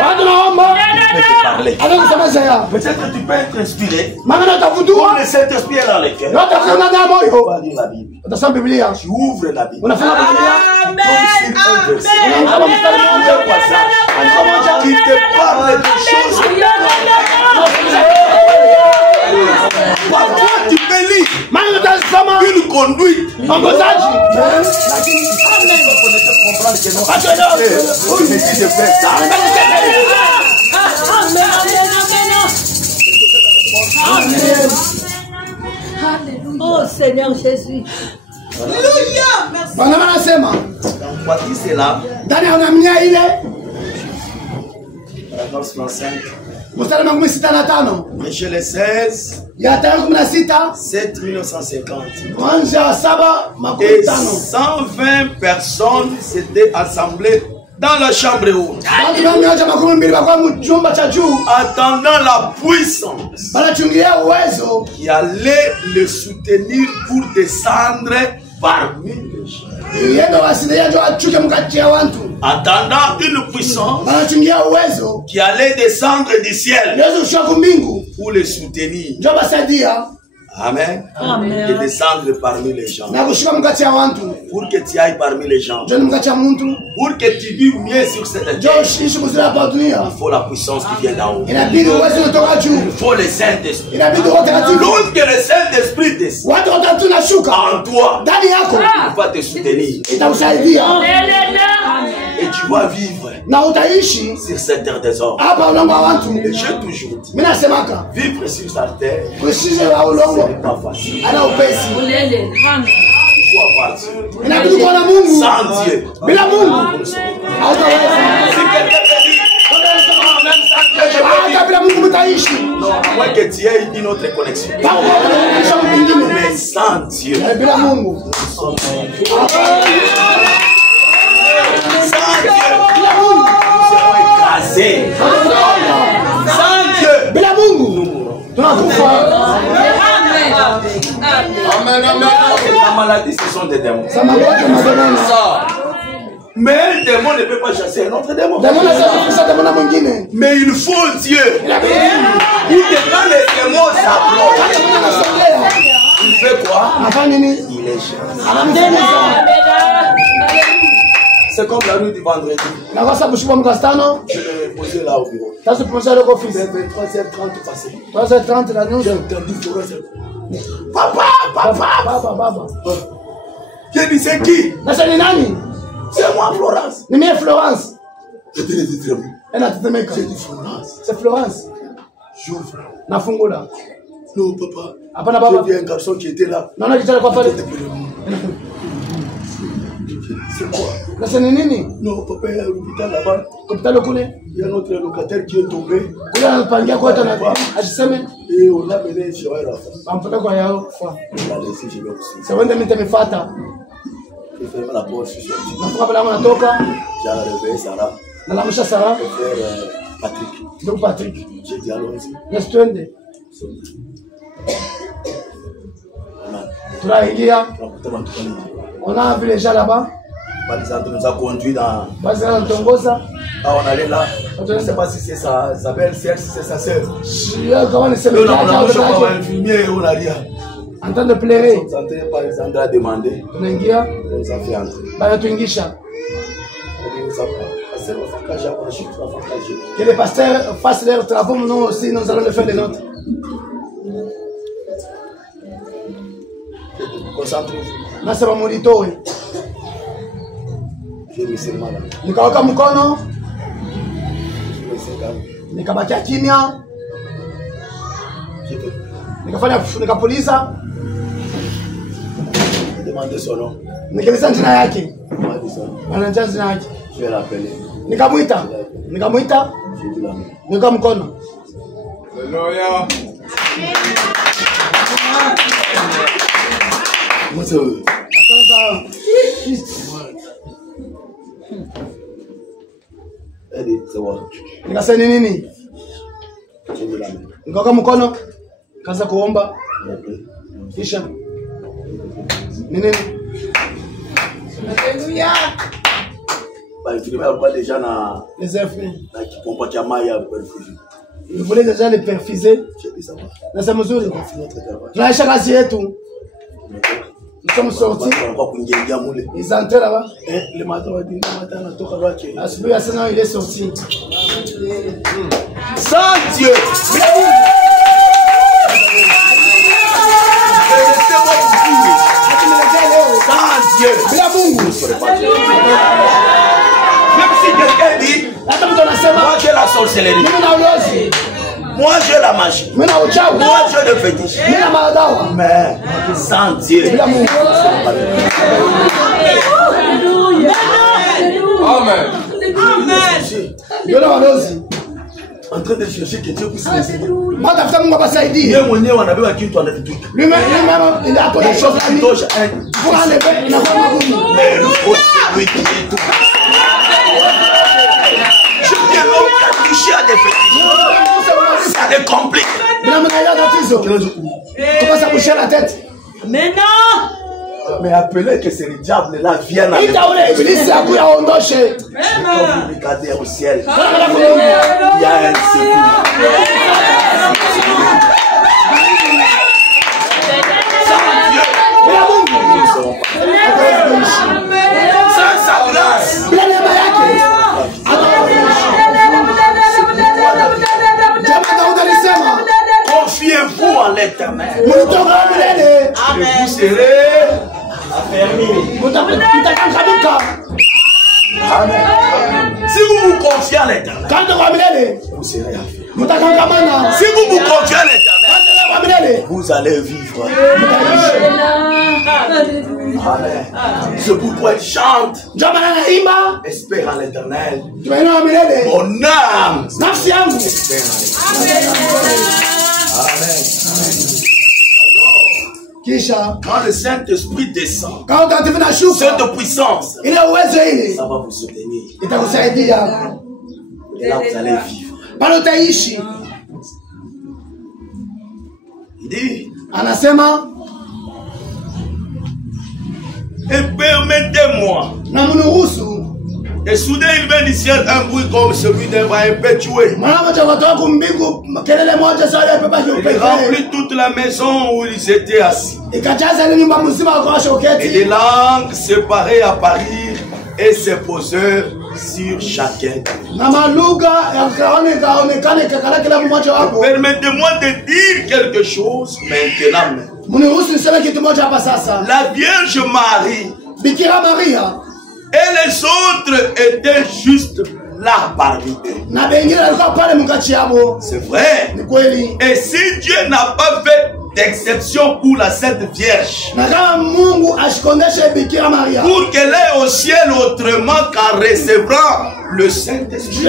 Watu naomba. Je peux te parler. Anakusema ya. Peut-être que tu peux être inspiré. Maana utafundua. Comme le Saint-Esprit est dans le cœur. Yote kuna ndani moyo. Tu vas lire la Bible. Utasoma Biblia. Tu ouvres la Bible. Unafanya Biblia. Unaanza mstari mmoja Un passage qui te parle de choses. Parfois tu peux lire. Maana utasoma Une conduite. ongozaji. Lakini comprendre que non. Tu me dis de faire ça. Oh Seigneur Jésus. Alléluia. Merci. Bwana anasema Donc voici cela. ndani anamnya ile Paragraphe 65. mstari wa 65 Michel 16. ya tarehe 16 7 1950. kuanzia 7 Et 15 120 personnes s'étaient assemblées dans la chambre haute, watu 120 bakwa mchumba cha juu attendant la puissance banachungilia uwezo qui allait le soutenir pour descendre parmi les gens. Attendant une puissance qui allait descendre du ciel pour les soutenir. Amen. Amen. Et descendre parmi les gens. Pour que tu ailles parmi les gens. Pour que tu vives mieux sur cette terre. Il faut la puissance qui vient d'en haut. Il faut le Saint-Esprit. Lorsque le Saint-Esprit descend en toi, il va te soutenir. Et tu vas vivre sur cette terre des hommes. Et j'ai toujours dit, vivre sur cette terre, ce n'est pas facile. Il faut avoir Dieu. Sans Dieu. Si quelqu'un te dit, même sans Dieu, je peux vivre. Non, à moins que tu aies une autre connexion. Mais sans Dieu. Sans Dieu. Nous serons écrasés. Sans Dieu. Amen, amen. La maladie, ce sont des démons. Mais un démon ne peut pas chasser un autre démon. Mais il faut Dieu. Pour que quand les démons s'approchent, il fait quoi? Il les chasse. C'est comme la nuit du vendredi. Je l'ai posé là au bureau. Vers 23h30 passé. 3h30 la nuit. J'ai entendu Florence. Papa. J'ai dit c'est qui? C'est moi Florence. Florence. Je te l'ai dit très bien. J'ai dit Florence. C'est Florence. J'ouvre. Nafungula. Non papa. J'ai vu un garçon qui était là. Non, c'est quoi? Non, papa est à l'hôpital là-bas. Il y a notre locataire qui est tombé. Et on a mené sur elle. On l'a laissé, je vais aussi. J'ai fermé la porte, je suis sorti. J'ai réveillé Sarah. Le frère Patrick. J'ai dit allons-y. On a vu les gens là-bas. Nous a conduit dans. On allait là. Je ne sais pas si c'est sa belle-sœur, si c'est sa sœur. On a infirmier, on a dit. En train de pleurer. Nous sommes entrés par exemple à demander. On nous a fait entrer. Que les pasteurs fassent leurs travaux, nous aussi, nous allons le faire les nôtres. Concentrez-vous. Nasema mulitoe. Je me suis mal. Nikaweka mkono. Nikabakia kimya. Nikapuliza. Demandez son nom. Nikeleza jina yake. Anajua jina yake. Je vais l'appeler. Nikamwita. Nika mkono. Alléluia. Nikasema nini? Nikaweka mkono. Kaanza kuomba. Kisha nini? Alléluia. Déjà na les infirmiers. Ils voulaient déjà les perfuser. Na c'est mzuri. Tunaisha kazi yetu. Nous sommes sortis. Ils entraient là-bas. Le matin, Asubuhi ya sana il est sorti. Sans Dieu. Sans Dieu. Même si quelqu'un dit, moi j'ai la sorcellerie, moi j'ai la magie, moi j'ai le fétiche, mais sans Dieu. Amen. En train de chercher que Dieu puisse les aider. Lui-même, il a des choses à lui. Pour enlever, il a pas de goût. Mais il faut celui qui est tout. Je viens l'homme qui a touché à des fétiches. Ça les complique. Comment ça bouger la tête? Mais non! Mais appelez que c'est le diable là vienne à ita ule ibilisi akuya aondoshe. quand vous regardez au ciel, il y a un secours. Sans sa grâce, confiez-vous en l'Éternel. Et vous serez affermis. Amen. Si vous vous confiez à l'Éternel, vous serez affermis. Si vous vous confiez à l'Éternel, vous allez vivre. Amen. C'est pourquoi il chante. Espère en l'Éternel. Mon âme espère en l'Éternel. Amen. Quand le Saint-Esprit descend, cette puissance, ça va vous soutenir. Et là, vous allez vivre. Il dit, et permettez-moi. Et soudain, il vint du ciel un bruit comme celui d'un vent impétueux. Il remplit toute la maison où ils étaient assis. Et des langues séparées apparurent et se posèrent sur chacun. Permettez-moi de dire quelque chose maintenant. La Vierge Marie et les autres étaient juste là parmi eux. C'est vrai. Et si Dieu n'a pas fait d'exception pour la Sainte Vierge, pour qu'elle aille au ciel autrement qu'en recevant le Saint-Esprit,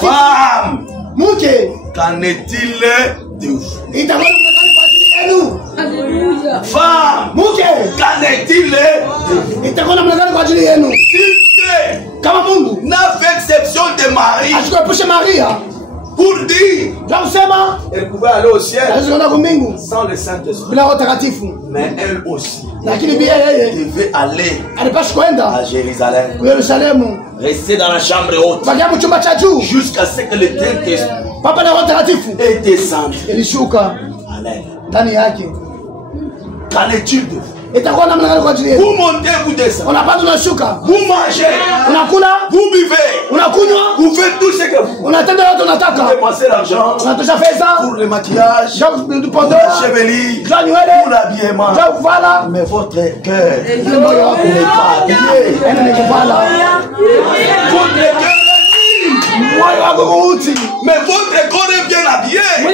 femme, qu'en est-il de vous? Femme, qu'en est-il de vous? Dieu n'a fait exception de Marie pour dire elle pouvait aller au ciel sans le Saint-Esprit, mais elle aussi devait aller à Jérusalem, rester dans la chambre haute jusqu'à ce que le Saint-Esprit est descendu. Amen. Qu'en est-il de vous? Vous montez, vous descendez. Vous mangez. Vous buvez. Vous faites tout ce que vous. Vous dépensez l'argent pour le maquillage, pour la chevelure, pour l'habillement. Mais votre cœur n'est pas habillé. Votre cœur mais votre corps est bien habillé. Et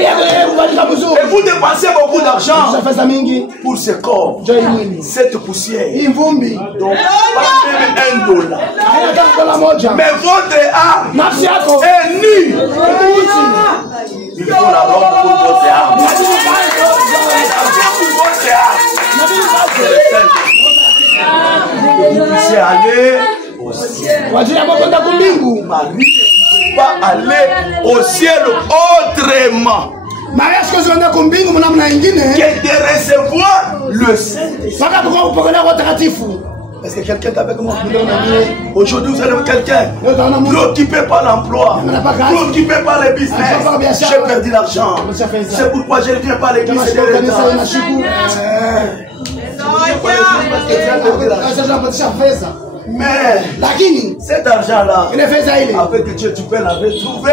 vous dépensez beaucoup d'argent pour ce corps, cette poussière. Donc, pas même $1. Mais votre âme est nue. Il faut l'argent pour votre âme. Vous puissiez aller au ciel. Marie ne peut pas aller au ciel autrement que de recevoir le Saint-Esprit. Est-ce que quelqu'un est avec moi? Aujourd'hui, vous avez quelqu'un préoccupé par l'emploi, préoccupé par le business. J'ai perdu l'argent. C'est pourquoi je ne viens pas à l'église. Mais cet argent-là, avec Dieu, tu peux la retrouver.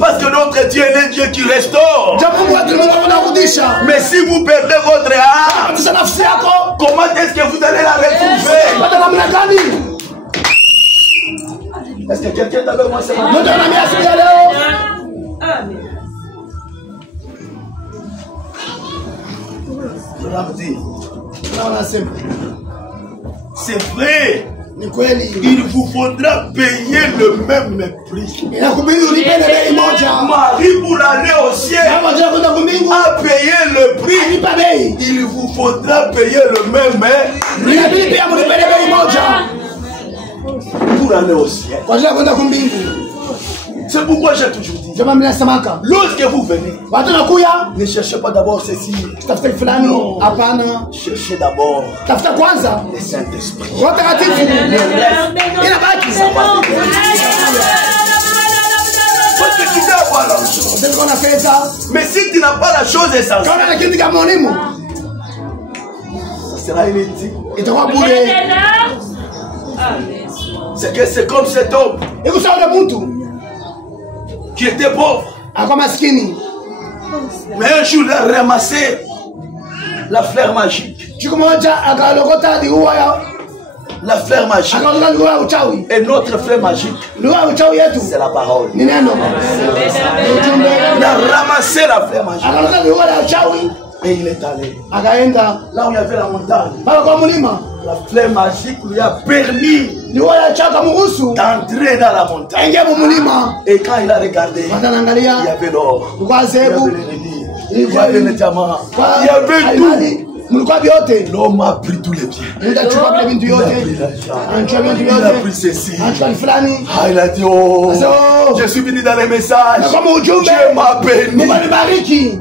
Parce que notre Dieu est un Dieu qui restaure. Mais si vous perdez votre âme, comment est-ce que vous allez la retrouver? Est-ce que quelqu'un est avec moi? Je vais vous dire. C'est vrai, il vous faudra payer le même prix. Marie, pour aller au ciel, a payé le prix. Il vous faudra payer le même prix pour aller au ciel. C'est pourquoi j'ai toujours dit, Ndio maana nasemaka. lorsque vous venez, Watu nakuya, ne cherchez pas d'abord ceci. tafuta fulani, Non. hapana. Cherchez d'abord Tafuta kwanza le Saint-Esprit. Roho Mtakatifu. Inabaki. Parce que tu dois avoir la chose. Ndio kuna fedha. Mais si tu n'as pas la chose essentielle, Kama na kitu kama muhimu, ça sera inutile. itakuwa bure. C'est que c'est comme cet homme Iko sawa na mtu qui était pauvre. akawa maskini. Mais un jour, il a ramassé la fleur magique. Siku moja akalokota liua ya La fleur magique. akalokota liua ya uchawi. Et notre fleur magique, Liua ya uchawi yetu c'est la parole. ni neno. Il a ramassé la fleur magique. Akalokota liua ya uchawi Et il est allé. akaenda Là où il y avait la montagne, pale kwa mlima. la fleur magique lui a permis Liua ya uchawi kamruhusu d'entrer dans la montagne. aingie mu mlima. Et quand il a regardé, Watu il y anaangalia avait l'or, kwa il y avait zebu, les rubis, il y avait les diamants, kwa il y avait tout. alimani, mlikuwa vyote. L'homme a pris tous les biens. Ndio chukua vile vitu Il a pris vyote. l'argent. Anachukua vitu Il a vyote. pris ceci. Anachukua fulani. Ah, il a dit, oh, Oh. je suis venu dans les messages. Na kama ujumbe Dieu m'a béni. Mungu alibariki.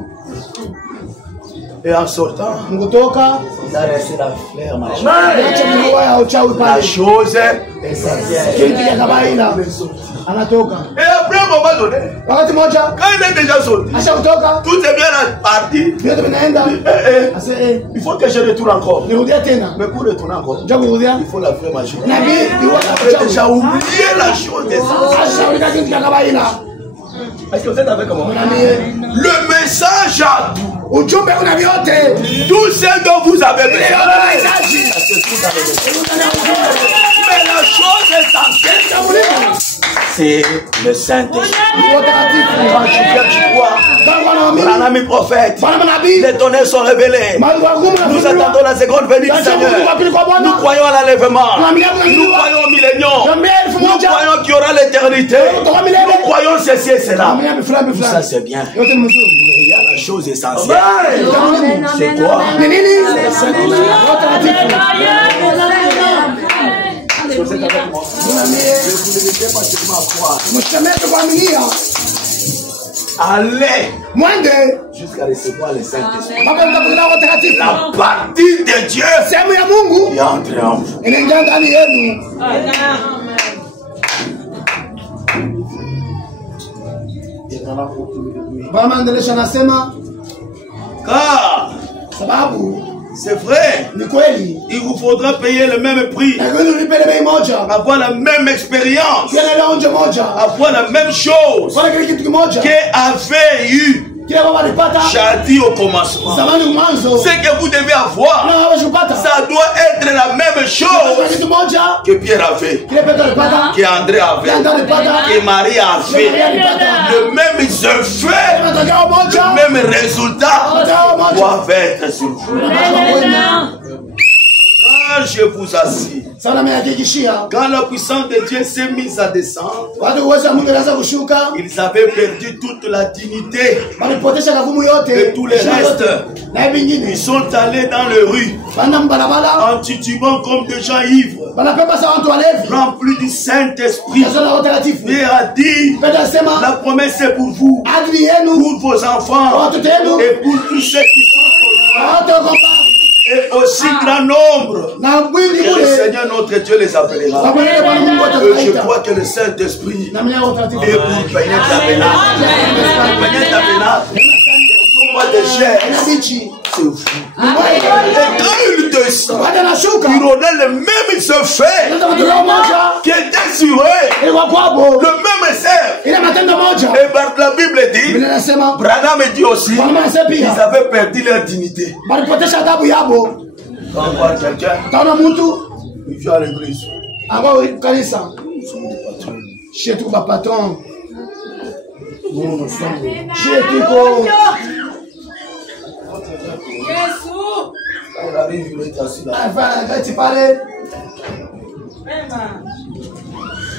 Et en sortant, Mkutoka il a resté la fleur magique. acha liua ya uchawi La pale. chose essentielle. Kitu ya kawaida Il est sorti. anatoka. Et après un moment donné, Wakati moja quand il est déjà sorti, asha kutoka tout est bien parti. vyote vinaenda. Ase Il faut que je retourne encore. nirudia tena. Mais pour retourner encore, Njoo kurudia. il faut la fleur magique. Nabii liua ya J'ai uchawi. déjà oublié la chose essentielle. Asha ulika kitu ya kawaida. Est-ce que vous êtes avec moi? Nami Le message a tout. ujumbe una vyote. Tout ce dont vous avez Ile besoin. yote unahitaji. Ça se trouve dans le message. Mais la chose essentielle, c'est le Saint-Esprit. Roho Mtakatifu. Quand tu viens, tu vois, Kama wanaamini. un ami prophète, Bwana manabii. les tonnerres sont révélés. Mambo magumu Nous yanafunuliwa. attendons la seconde venue du Seigneur. Nous croyons à l'enlèvement. Nous croyons au millénium. Nous croyons qu'il y aura l'éternité. Nous croyons ceci et cela. Tout ça, c'est bien. Yote ni mzuri. Mais il y a la chose essentielle. C'est quoi? Ni nini? Roho Mtakatifu. Est-ce que vous êtes avec moi? Ne vous limitez pas seulement à croire. Msitemeke kuaminia. Allez Mwende jusqu'à recevoir le Saint-Esprit. mpaka mtapokea Roho Mtakatifu. La partie de Dieu Sehemu ya Mungu est entrée en vous. inaingia ndani yenu. Bwana Endelesha anasema Car sababu c'est vrai, ni kweli. il vous faudra payer le même prix, Lakini ulipe bei moja. avoir la même expérience, Kile onje moja. avoir la même chose Kwa kile kitu kimoja. qu'avait eu Kile baba alipata Jadis au commencement. zamani mwanzo. Ce que vous devez avoir, Na hawezi kupata. ça doit être la même Kwa chose kitu moja. que Pierre avait, Kile Petro alipata. que André avait, Kile André alipata. que Marie avait. Le même effet, Matokeo moja. le même résultat doivent être sur vous. Quand je vous assure, Sana mehakikishia. quand la puissance de Dieu s'est mise à descendre, Watu uwezo wa Mungu unaanza kushuka. ils avaient perdu toute la dignité Walipotesha kavumu yote. et tous les restes. Na vingine. Ils sont allés dans les rues Bana mbalabala. en titubant comme des gens ivres, Banapepa sa watu walevi. remplis du Saint-Esprit. Yazo na utakatifu. Dieu a dit, Petro asema la promesse est pour vous, adili yenu. pour vos enfants et pour tous ceux qui sont au loin. Watu wako Et aussi grand nombre. na mwingi Et le kule. Seigneur notre Dieu les appellera. Wabele Bwana Mungu Et je atakuita. crois que le Saint-Esprit Na mwenye utakatifu. est pour payer ta pénale. Payer ta pénale. Pas de chair. Bichi. C'est fou. Et quand il descend, Watu anashuka. il aura le même effet Ndio matokeo moja. qui était sur eux. Ilikuwa kwabo. Le même essai. Ile matendo moja. Et par la Bible dit, Biblia inasema Branham dit aussi, Bwana anasema ils pia avaient perdu leur dignité. walipotesha adabu yabo. Quand on voit quelqu'un, Taona mtu il vient à l'église. ambao kanisa Nous sommes des patrons. chez tuko patron. Nous, nous sommes des... Chez tuko Quand il arrive, il est assis là. afanya kati pale.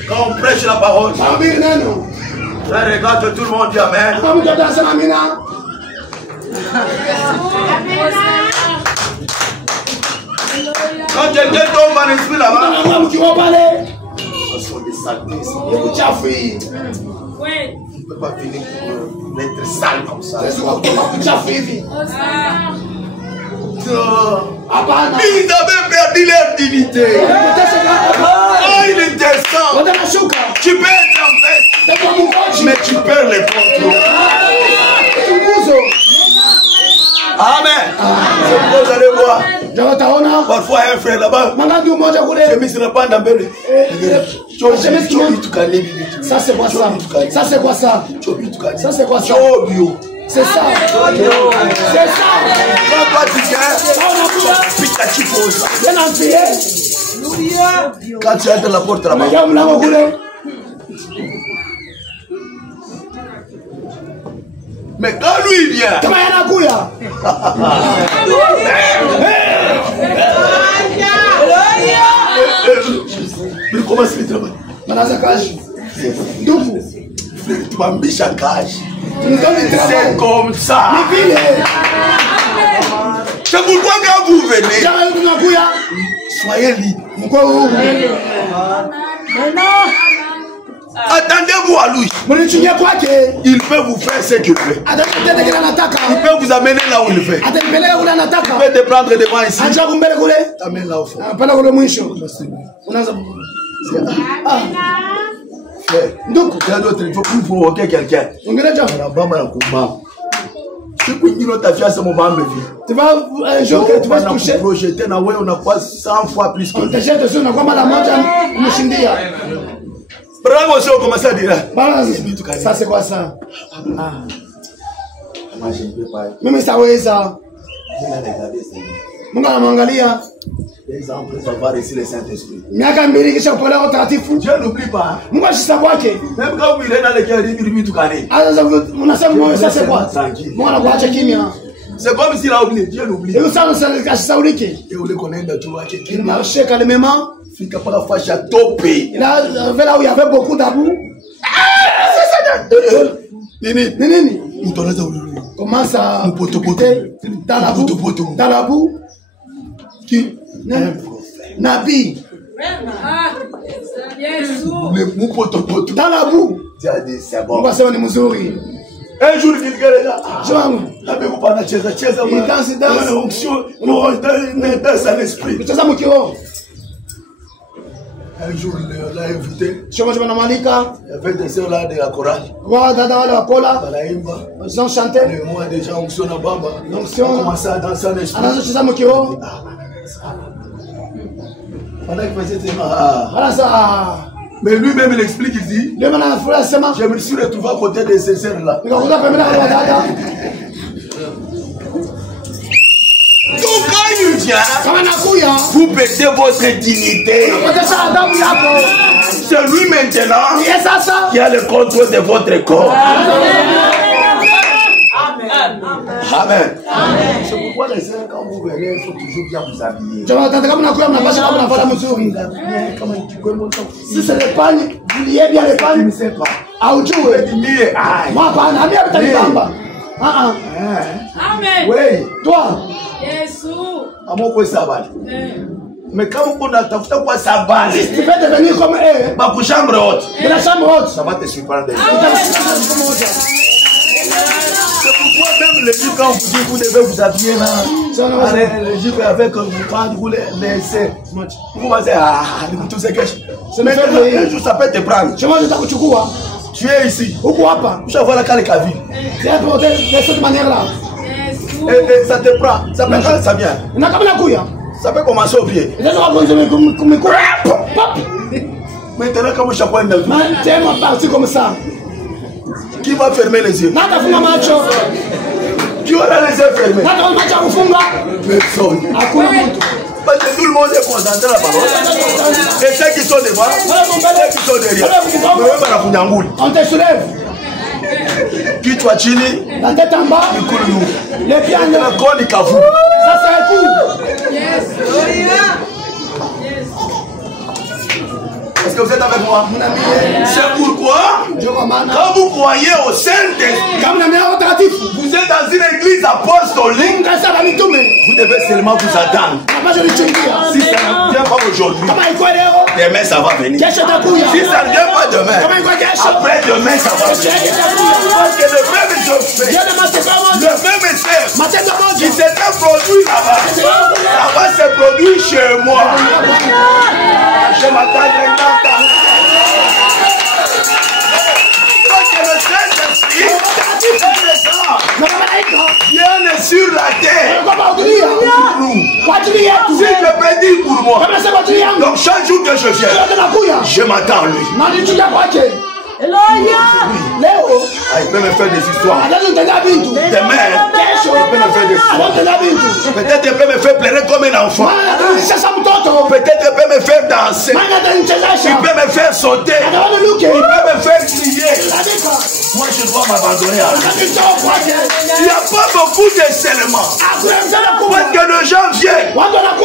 Quand on prêche la parole, Mahubiri neno. frère, regarde, tout le monde dit Amen. Kama mtu atasema amina. Quand quelqu'un tombe en esprit là-bas, Kama mkiwa pale ce sont des saletés. ni uchafu hii. On ne peut pas finir pour être sale comme ça. Ils avaient perdu leur dignité. Oh, il est descend. Tu peux être en fait, mais tu perds les contrôles. Amen. C'est pourquoi vous allez voir. Parfois, un frère là-bas, je me suis pas dans le ça c'est quoi ça? Ça c'est quoi ça? Ça c'est quoi ça? C'est ça. C'est ça. Quand toi tu viens, Pikachu pose. Quand tu entres la porte là-bas. Mais quand lui il vient. Mais comment c'est le travail? Tu m'embêches à cage. C'est comme ça. C'est pourquoi quand vous venez, soyez libre. Attendez-vous à lui. Il peut vous faire ce qu'il veut. Il peut vous amener là où il veut. Il peut te prendre devant ici. T'amène là au fond. Donc, il y a d'autres, il faut plus provoquer quelqu'un. Tu vas te toucher. Projeter, on a pas 100 fois plus que bravo, si on commence à dire. Ça, c'est quoi ça? Mimi saweza. Mungu anamwangalia. Exemple, ça va réussir le Saint-Esprit. Miaka mbili kisha kupeleka utakatifu. Dieu n'oublie pas. Mungu ashisha kwake. Même quand vous irez dans les cœurs, il tukane. Unasema moyo ça c'est quoi? Mungu anakuacha kimya. C'est comme s'il a oublié. Dieu n'oublie. Et ça ashisaulike. Et vous le connaissez tout à il marchait calmement. Fika pas la fâche à topé. Là où il y avait beaucoup d'abou. Nini. Commence à dans la boue. Qui? Nabi. Dans la boue. C'est bon. On va se faire muzuri. Un jour, il dit que là, il danse dans l'onction, dans un esprit. Un jour, il l'a invité. Il y avait des sœurs là de la chorale. Ils ont chanté. Et moi, déjà, onction à Bamba. On commençait à danser en esprit. Pendant qu'il faisait ça. Mais lui-même, il explique, il dit, je me suis retrouvé à côté de ces sœurs-là. Donc quand il vient, vous perdez votre dignité. C'est lui maintenant qui a le contrôle de votre corps. Amen. C'est pourquoi les sœurs, quand vous verrez, il faut toujours bien vous habiller. Si c'est l'épargne, vous liez bien l'épargne. Je ne sais pas. Amen. Oui. Toi. Mais quand on a quoi ça va, si tu veux devenir comme eux, ma chambre haute. De la chambre haute. Ça va te surprendre. C'est pourquoi même les juifs, quand vous dites vous devez vous habiller là, les juifs avec vous les laissez. Vous pensez, tout c'est quelque chose. Mais un jour ça peut te prendre. Tu es ici. Tu vas voir la cale vie. C'est de cette manière-là. Et ça te prend. Ça peut quand ça vient. Ça peut commencer au pied. Maintenant, comme chaque fois, comme ça. Qui va fermer les yeux? Qui aura les yeux fermés? Personne. Parce que tout le monde est concentré à la parole. Et ceux qui sont devant, ceux qui sont derrière. On te soulève. Qui toi chini? La tête en bas. Les pieds en l'air. Ça c'est un coup. Yes. Est-ce que vous êtes avec moi? C'est pourquoi, quand vous croyez au Saint-Esprit, vous êtes dans une église apostolique, vous devez seulement vous attendre. Si ça ne vient pas aujourd'hui, Demain, ça va venir. Kesho itakuja. Si ça ne vient pas demain, Kama iko kesho. après demain, ça va venir. Parce que le même Dieu fait. Yale matendo moja. Le même œuvre Matendo qui moja. s'était produit là-bas, ça va se produire chez moi. Je m'attends à le Saint-Esprit vienne sur la terre pour nous. Si je peux dire pour moi, donc chaque jour que je viens, je m'attends à lui. Il peut me faire des histoires. Demain, il peut me faire des histoires. Peut-être il peut me faire pleurer comme un enfant. Peut-être il peut me faire danser. Il peut me faire sauter. Il peut me faire crier. Moi, je dois m'abandonner à lui. Il n'y a pas beaucoup de seulement. Parce que les gens viennent.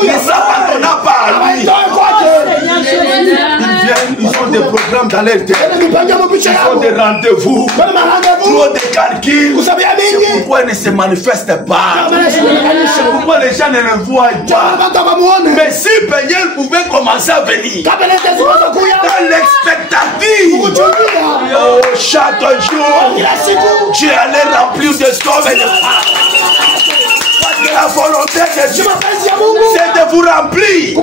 Ils savent qu'on n'a pas à lui. Ils viennent, ils ont des programmes dans leur tête. Ils ont des rendez-vous. Trop de calculs. C'est pourquoi ils ne se manifestent pas. Pourquoi les gens ne le voient pas. Mais si Peignel pouvait commencer à venir dans l'expectative, oh, chaque jour, tu allais remplir de hommes et de femmes. Parce que la volonté de Dieu, c'est de vous remplir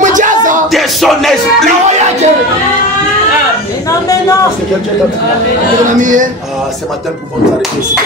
de son esprit. Amen. Ce matin, nous pouvons nous arrêter ici.